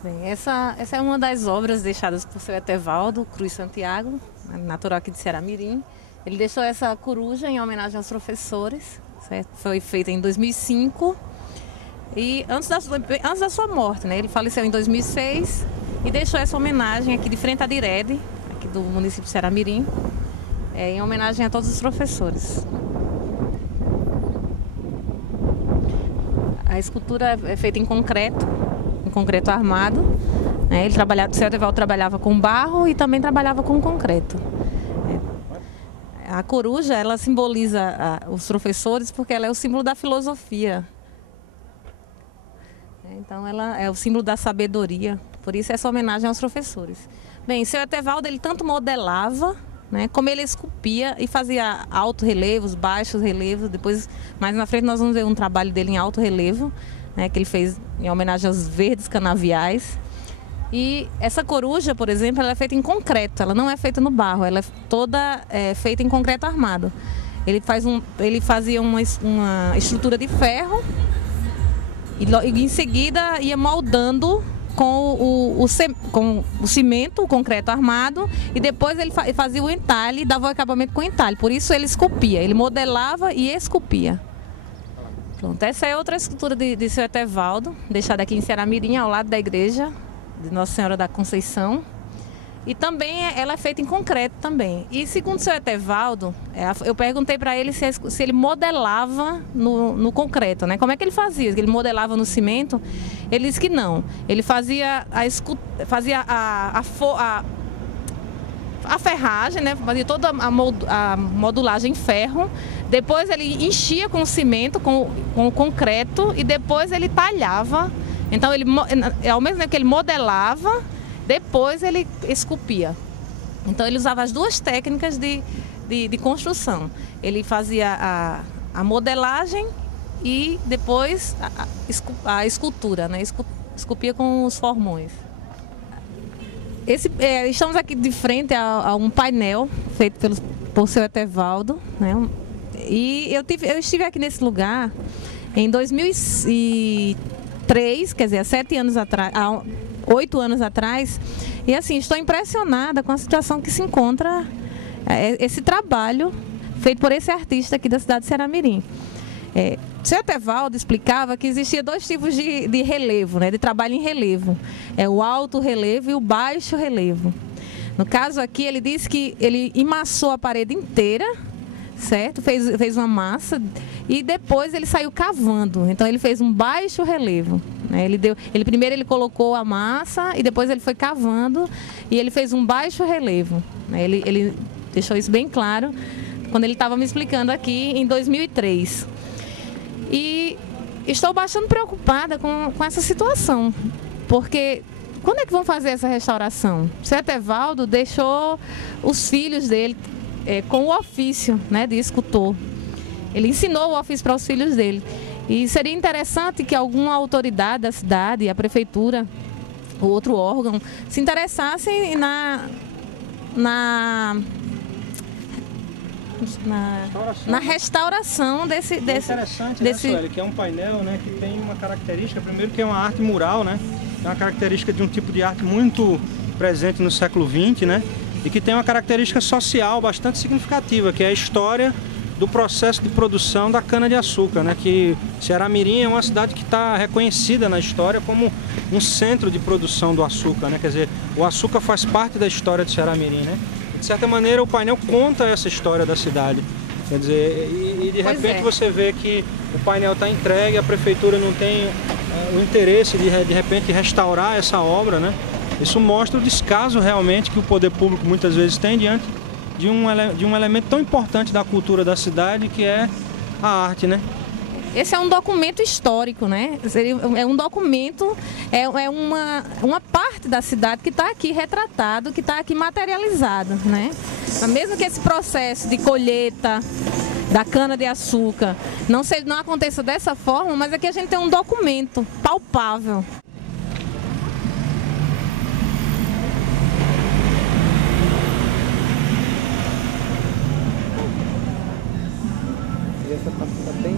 Bem, essa é uma das obras deixadas por seu Etevaldo Cruz Santiago, natural aqui de Ceará-Mirim. Ele deixou essa coruja em homenagem aos professores, certo? Foi feita em 2005 e antes da sua morte, né? Ele faleceu em 2006 e deixou essa homenagem aqui de frente à Direde, aqui do município de Ceará-Mirim, em homenagem a todos os professores. A escultura é feita em concreto armado, né? O seu Etevaldo trabalhava com barro e também trabalhava com concreto. A coruja, ela simboliza os professores porque ela é o símbolo da filosofia. Então ela é o símbolo da sabedoria, por isso essa homenagem aos professores. Bem, seu Etevaldo, ele tanto modelava, né, como ele esculpia e fazia alto relevos, baixos relevos. Depois, mais na frente, nós vamos ver um trabalho dele em alto relevo, né, que ele fez em homenagem aos verdes canaviais. E essa coruja, por exemplo, ela é feita em concreto, ela não é feita no barro, ela é toda feita em concreto armado. Ele fazia uma estrutura de ferro e em seguida ia moldando com o cimento, o concreto armado, e depois ele fazia o entalhe, dava o acabamento com o entalhe. Por isso ele esculpia, ele modelava e esculpia. Pronto, essa é outra escultura de seu Etevaldo, deixada aqui em Ceará-Mirim, ao lado da igreja de Nossa Senhora da Conceição. E também ela é feita em concreto também. E segundo seu Etevaldo, eu perguntei para ele se ele modelava no concreto, né? Como é que ele fazia? Ele modelava no cimento? Ele disse que não. Ele fazia a ferragem, né? Fazia toda a modulagem em ferro. Depois ele enchia com o cimento, com o concreto, e depois ele talhava. Então, ao mesmo tempo que ele modelava, depois ele esculpia. Então ele usava as duas técnicas de construção. Ele fazia a modelagem e depois a escultura, né? Esculpia com os formões. Estamos aqui de frente a um painel feito por seu Etevaldo, né? E eu estive aqui nesse lugar em 2003, quer dizer, há 7 anos atrás, 8 anos atrás, e assim, estou impressionada com a situação que se encontra esse trabalho feito por esse artista aqui da cidade de Ceará-Mirim. Seu Etevaldo explicava que existia 2 tipos de relevo, né, de trabalho em relevo, o alto relevo e o baixo relevo. No caso aqui, ele disse que ele emassou a parede inteira, certo? Fez uma massa e depois ele saiu cavando. Então ele fez um baixo relevo, né? Primeiro ele colocou a massa e depois ele foi cavando e ele fez um baixo relevo, né? Ele deixou isso bem claro quando ele estava me explicando aqui em 2003. E estou bastante preocupada com essa situação, porque quando é que vão fazer essa restauração? O seu Etevaldo deixou os filhos dele com o ofício, né, de escultor. Ele ensinou o ofício para os filhos dele. E seria interessante que alguma autoridade da cidade, a prefeitura, ou outro órgão, se interessassem na restauração desse... interessante, né, Sueli, que é um painel, né, que tem uma característica, primeiro que é uma arte mural, né, é uma característica de um tipo de arte muito presente no século XX, né, e que tem uma característica social bastante significativa, que é a história do processo de produção da cana-de-açúcar, né? Que Ceará-Mirim é uma cidade que está reconhecida na história como um centro de produção do açúcar, né? Quer dizer, o açúcar faz parte da história de Ceará-Mirim, né? De certa maneira, o painel conta essa história da cidade. Quer dizer, e de repente você vê que o painel está entregue, a prefeitura não tem o interesse de repente restaurar essa obra, né? Isso mostra o descaso realmente que o poder público muitas vezes tem diante de um elemento tão importante da cultura da cidade, que é a arte, né? Esse é um documento histórico, né? É um documento, é uma parte da cidade que está aqui retratado, que está aqui materializado, né? Mesmo que esse processo de colheita da cana-de-açúcar não aconteça dessa forma, mas aqui a gente tem um documento palpável. Essa parte está bem